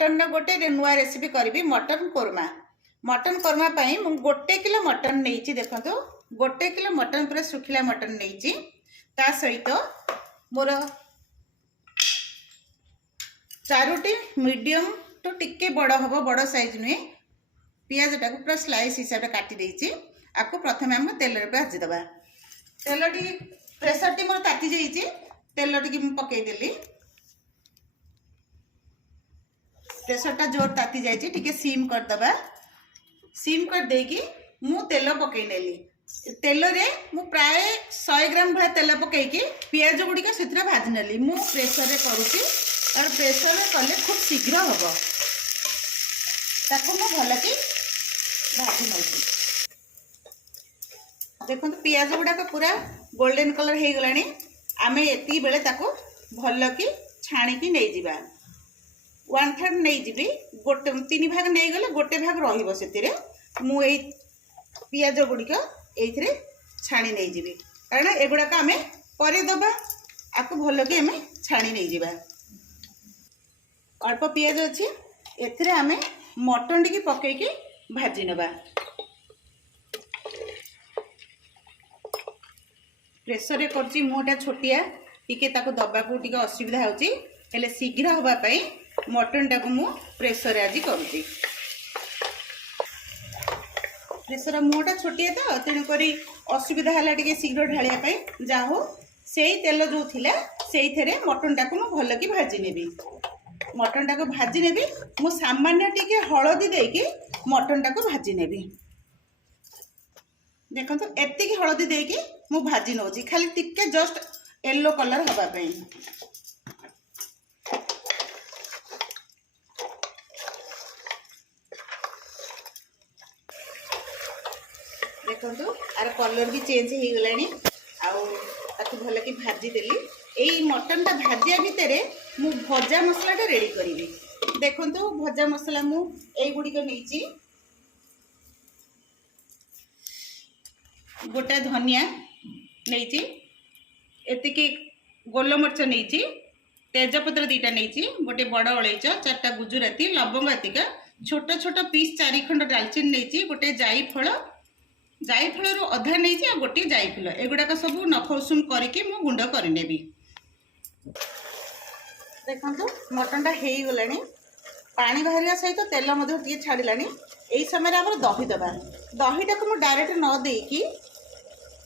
Mutton गोटे नुआ recipe करी मटन कोरमा। मटन कोरमा मु 1 किलो मटन नहीं देखो 1 किलो मटन पूरा सुखिला मटन नहीं ता सहित मोर 4टी मीडियम तो टिके बड़ हम बड़ साइज नुहे पियाज टाक पूरा स्लाइस हिसाब से काटी देछि। आपको प्रथम आम तेल भाजीदबा। तेल टी प्रेसर टी मोर ताती जाइए तेल टी पकईदेली। प्रेसर टा जोर ताती जाइए टिके सीम करदबा। सीम कर देकी मु तेल पकई नेली। तेल रे मु प्राय 100 ग्राम भाई तेल पकईकी पियाज गुड़िक से भाजी नेली। मु प्रेसर रे करूची और प्रेसर रे कले खूब शीघ्र हम ताको मु भल कि भाजी नौची। देखो पियाज गुड़ाक पूरा गोल्डन कलर हो गलानी। आमे एति बेले ताको भल कि छाणिकी नहीं जिबा। 1/3 नहीं जीवी गोटे 3 भाग नहीं गले गोटे भाग रहिबो सेतिरे मु एई पियाज गुड़िक एइथरे छाणी नहीं जीवी कारण एगुड़ाक आमे परे दबा। आपको भल कि आमे छाणी नहीं जीवा। अल्प पियाज अच्छी एथिरे आमे मटन टी पकईकी भाजी नबा। प्रेसर रे करची मोटा छोटिया टिके ताको दबा को टिके असुविधा होची हेले शीघ्र होबा पई मटन टाक मु प्रेसर रे आज करूची। प्रेसर मोटा छोटिया तो तेणुक असुविधा है टिके शीघ्र ढालिया पई जा हो सेई तेल जो थिला सेई थेरे मटन टाक मु भल कि भाजी नेबी। मटन टाक भाजी नेबी मु सामान्य टिके हळदी देकी मटन टाक भाजी नेबी। देखो एतिकी हळदी देकी मु भाजी नौची खाली टिके जस्ट येलो कलर हबा पई। देखो आर कलर भी चेंज हो गलानी आउ भल कि भाजी देली। एई मटन टा भाजिया भितर मु भजा मसला टा रेडी करी। देखो भजा मसला मु एई गुडी को नहींची गोटा धनिया नहींची एतिकी गोलमरच नहींची तेजपत्र 2टा नहींची गोटे बड़ अलैच 4टा गुजराती लवंग एतिका छोट छोट पीस 4 खंड डालचीन नहींची गोटे जायफल रु अधा नहीं गोटे जायफल एगुड़ाक सब नख उषुम करके मु गुंड करनेबी। देखो मटन टा हो गलानी पानी बाहर सहित तेल टे छाड़लानी। यही समय आम दही दबा। दहीटा को मुझे डायरेक्ट न देकी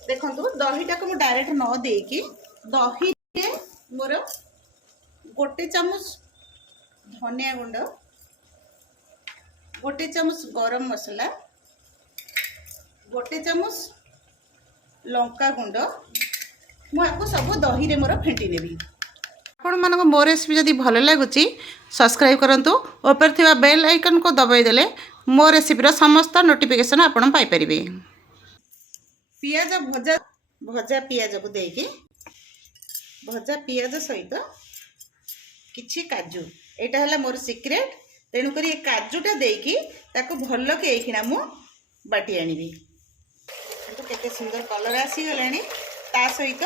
देखो दहीटा को मुझे डायरेक्ट न देकी दही मोर गोटे चामच धनिया गुंड गोटे चामच गरम मसला गोटे चामच लंका गुंड मुझे सब दही रे मोर फेंटी नेबी। आपण मानको मो रेसिपी जदि भल लगुची सब्सक्राइब करंतु ऊपर थिबा बेल आइकन को दबाई देले मो रेसिपी रो समस्त नोटिफिकेशन आपण पाई परिबे। पियाज भजा भजा पियाज को देकी भजा पियाज सहित किछि काजू एटा हला मोर सीक्रेट। तेणु करी ए काजूटा देकी ताको भल के एखिना मु बाटी आनिबी। तो केते सुंदर कलर आसी गलानी ता सहित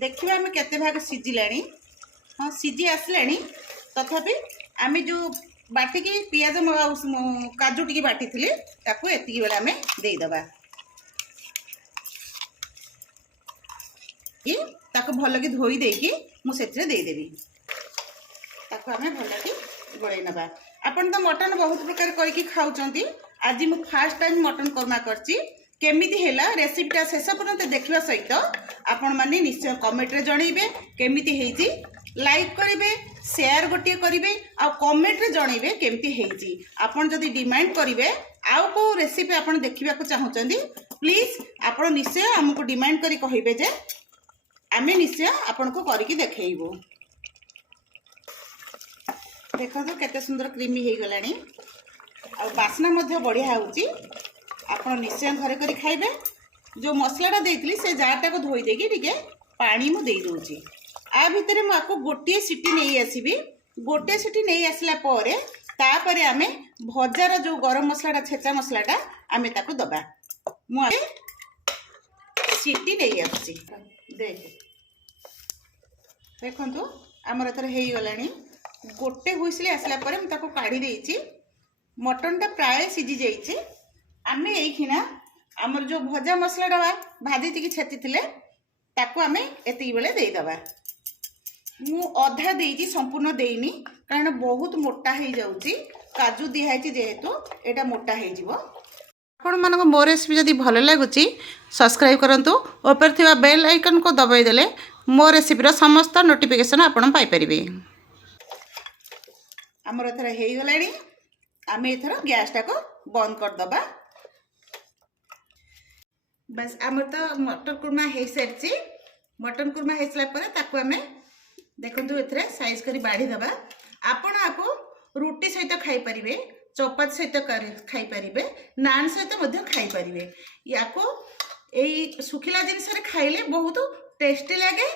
देखिए आम केते भाग सिझिलानी। हाँ सिझी आसलानी तथापि आम जो बाटिकी पियाज काजू टी बाटी थी ताको एतिकी बेले आम देदबा कि ताको भल कि धोई देकी मुझे देदेवी ताको आम भल कि गोड़े नबा। आपन तो मटन बहुत प्रकार करके खाऊचंती। आज मु फर्स्ट टाइम मटन कोरमा करची केमिति हेला रेसिपीटा शेष पर्यंत देखा सहित आपण माने निश्चय कमेंट रे जणैबे केमिति हेची। लाइक करिवे शेयर गोटे करिवे आ कमेंट रे जणैबे केमिति हेची। आपण जदि डिमांड करिवे आउ को रेसिपी आपण देखिबा को चाहुचंदी प्लीज आपण निश्चय हमको डिमांड करी कहिबे जे आमे निश्चय आपण को करिकि देखेइबो। देखो तो केते सुंदर क्रीमी हे गलानी आ बासना मध्ये बढ़िया होची। आपण निश्चय घरे करी खाइबे। जो मसलाटा देइतली से जारटा को धोई देकी टिके पानी मु देई दोची। आ भितरे मु आपको गोटे सीटी नहीं आसीबी। गोटे सीटी नहीं आसला परे तापरे आमे भजार जो गरम मसलाटा छेचा मसलाटा आमे ताको दबा। मु सीटी नहीं आसी देख देखंतु हमर एथर हेई गलानी गोटे हुइसली आसला परे हम ताको काढ़ी देइछि। मटनटा प्राय सिझी जाइछि। आमे एखिना हमर जो भजा मसलाटा भाजी टिकी छेची थिले ताको आमे एति बेले देई दबा। मु अधा देइछि, संपूर्ण देइनी कारण बहुत मोटा हे जाउछि। काजू दिया है जेहेतु एटा मोटा हे जिवो। आपण मानको मो रेसिपी जदि भल लागुची सब्सक्राइब करंतु, ऊपर थिबा बेल आइकन को दबाई देले मो रेसिपीर समस्त नोटिफिकेशन आपण पाई परिबे। हमर एथरा हेई गलानी, आमे एथरा गैस टा को बंद कर दबा। बस हमर तो मटर कुरमा हे सरछि। मटन कुरमा हेसला परे ताको आमे देखंतु एथरे साइज करी बाढी दबा। आपण आपो रुटी सहित खाई परिबे, चपाती सहित खाई परिबे, नान सहित मध्य खाई परिबे। याको एई सुखिला जिनस रे खाइले बहुत टेस्टी लागे